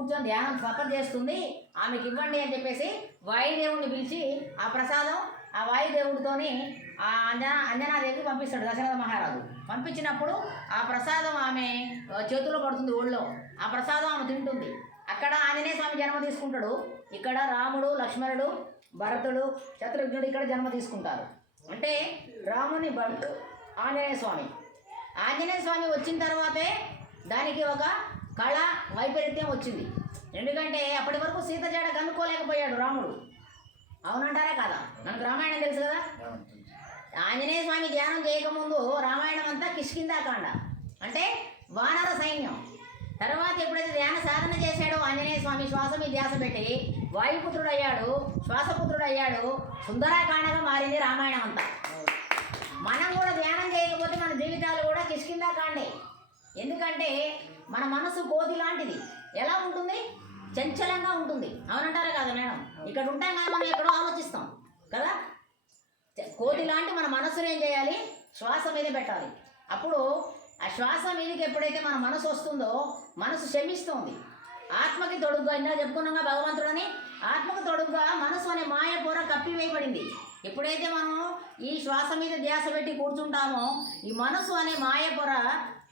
కూర్చొని ధ్యానం సఫర్ చేస్తుంది. ఆమెకి ఇవ్వండి అని చెప్పేసి వాయుదేవుడిని పిలిచి ఆ ప్రసాదం ఆ వాయుదేవుడితోని ఆ అంజనా అంజనాదేవికి పంపిస్తాడు దశరథ మహారాజు. పంపించినప్పుడు ఆ ప్రసాదం ఆమె ఆ, చేతిలో పడుతుంది ఒళ్ళో. ఆ ప్రసాదం ఆమె తింటుంది. అక్కడ ఆంజనేయ స్వామి జన్మ తీసుకుంటాడు. ఇక్కడ రాముడు లక్ష్మణుడు భరతుడు శత్రుఘ్నుడు ఇక్కడ జన్మ తీసుకుంటారు. అంటే రాముని భరతుడు ఆంజనేయ స్వామి. ఆంజనేయ స్వామి వచ్చిన తర్వాతే దానికి ఒక కళ వైపరీత్యం వచ్చింది. ఎందుకంటే అప్పటి వరకు సీత జాడ కనుక్కోలేకపోయాడు రాముడు. అవునంటారా కదా? మనకు రామాయణం తెలుసు కదా? ఆంజనేయ స్వామి ధ్యానం చేయకముందు రామాయణం అంతా కిష్కిందాకాండ అంటే వానర సైన్యం. తర్వాత ఎప్పుడైతే ధ్యాన సాధన చేశాడో ఆంజనేయ స్వామి శ్వాస మీద ధ్యాస పెట్టి వాయుపుత్రుడు అయ్యాడు శ్వాసపుత్రుడు అయ్యాడు సుందరాకాండగా మారింది రామాయణం అంతా. మనం కూడా ధ్యానం చేయకపోతే మన జీవితాలు కూడా కిష్కిందాకాండే ఎందుకంటే మన మనసు కోతి లాంటిది. ఎలా ఉంటుంది? చంచలంగా ఉంటుంది. అవునంటారా కదా మేడం? ఇక్కడ ఉంటాం కానీ మనం ఎక్కడో ఆలోచిస్తాం. కదా? కోతి లాంటి మన మనసును ఏం చేయాలి? శ్వాస మీద పెట్టాలి. అప్పుడు ఆ శ్వాస మీదకి ఎప్పుడైతే మన మనసు వస్తుందో మనసు శమిస్తుంది ఆత్మకి తొడుగ్గా ఇందా చెప్పుకున్నాగా భగవంతుడని ఆత్మకు తొడుగ్గా మనసు అనే మాయ పొర కప్పివేయబడింది. ఎప్పుడైతే మనం ఈ శ్వాస మీద ధ్యాస పెట్టి కూర్చుంటామో ఈ మనసు అనే మాయ పొర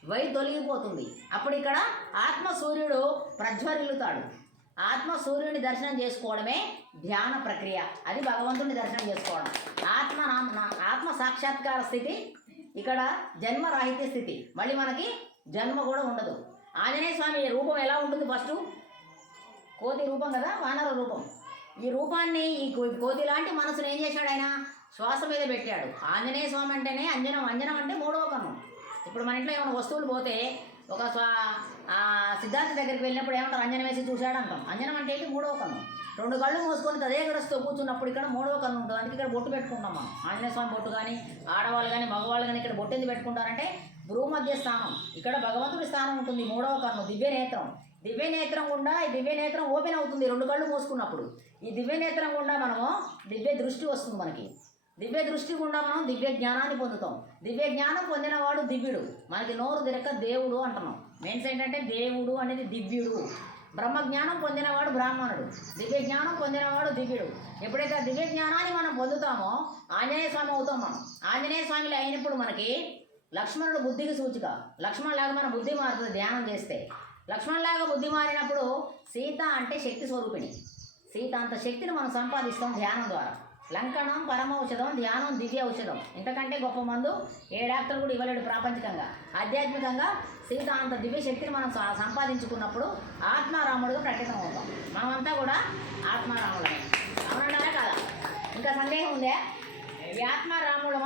వై తొలగిపోతుంది. అప్పుడు ఇక్కడ ఆత్మ సూర్యుడు ప్రజ్వరిల్లుతాడు. ఆత్మ సూర్యుని దర్శనం చేసుకోవడమే ధ్యాన ప్రక్రియ. అది భగవంతుని దర్శనం చేసుకోవడం. ఆత్మ ఆత్మ సాక్షాత్కార స్థితి ఇక్కడ జన్మ రాహిత్య స్థితి. మళ్ళీ మనకి జన్మ కూడా ఉండదు. ఆంజనేయ స్వామి రూపం ఎలా ఉంటుంది ఫస్ట్? కోతి రూపం కదా వానర రూపం. ఈ రూపాన్ని ఈ కో- కోతి లాంటి మనసును ఏం చేశాడు ఆయన? శ్వాస మీద పెట్టాడు. ఆంజనేయ స్వామి అంటేనే అంజనం. అంజనం అంటే మూడవ కన్ను ఇప్పుడు మన ఇంట్లో ఏమైనా వస్తువులు పోతే ఒక స్వా సిద్ధార్థ దగ్గరికి వెళ్ళినప్పుడు ఏమంటారు? అంజనం వేసి చూశాడు అంటాం అంజనం అంటే ఏంటి? మూడవ కన్ను. రెండు కళ్ళు మూసుకొని అదే గడస్తూ కూర్చున్నప్పుడు ఇక్కడ మూడవ కన్ను ఉంటుంది. అందుకే ఇక్కడ బొట్టు పెట్టుకుంటాం మనం. ఆంజనేయ స్వామి బొట్టు కానీ ఆడవాళ్ళు కానీ మగవాళ్ళు కానీ ఇక్కడ బొట్టు ఎందుకు పెట్టుకుంటారంటే భూమధ్య స్థానం. ఇక్కడ భగవంతుడి స్థానం ఉంటుంది మూడవ కన్ను దివ్య నేత్రం. దివ్య నేత్రం గుండా ఈ దివ్య నేత్రం ఓపెన్ అవుతుంది రెండు కళ్ళు మూసుకున్నప్పుడు. ఈ దివ్య నేత్రం గుండా మనము దివ్య దృష్టి వస్తుంది మనకి. దివ్య దృష్టి గుండా మనం దివ్య జ్ఞానాన్ని పొందుతాం. దివ్య జ్ఞానం పొందినవాడు దివ్యుడు. మనకి నోరు తిరక దేవుడు అంటున్నాం. మెయిన్స్ ఏంటంటే దేవుడు అనేది దివ్యుడు. బ్రహ్మ జ్ఞానం పొందినవాడు బ్రాహ్మణుడు. దివ్య జ్ఞానం పొందినవాడు దివ్యుడు. ఎప్పుడైతే ఆ దివ్య జ్ఞానాన్ని మనం పొందుతామో ఆంజనేయ స్వామి అవుతాం మనం. ఆంజనేయ స్వామిలో అయినప్పుడు మనకి లక్ష్మణుడు బుద్ధికి సూచిక. లక్ష్మణులాగా మన బుద్ధి మారుతుంది ధ్యానం చేస్తే. లక్ష్మణులాగా బుద్ధి మారినప్పుడు సీత అంటే శక్తి స్వరూపిణి. సీత అంత శక్తిని మనం సంపాదిస్తాం ధ్యానం ద్వారా. లంకణం పరమ ఔషధం ధ్యానం దివ్య ఔషధం ఇంతకంటే గొప్ప మందు ఏ డాక్టర్ కూడా ఇవ్వలేడు ప్రాపంచికంగా. ఆధ్యాత్మికంగా సీత దివ్య శక్తిని మనం సంపాదించుకున్నప్పుడు ఆత్మారాముడుగా ప్రకటితం అవుతాం. మనమంతా కూడా ఆత్మారాముడు అవునంటారా కదా? ఇంకా సందేహం ఉందే? ఈ ఆత్మారాముడు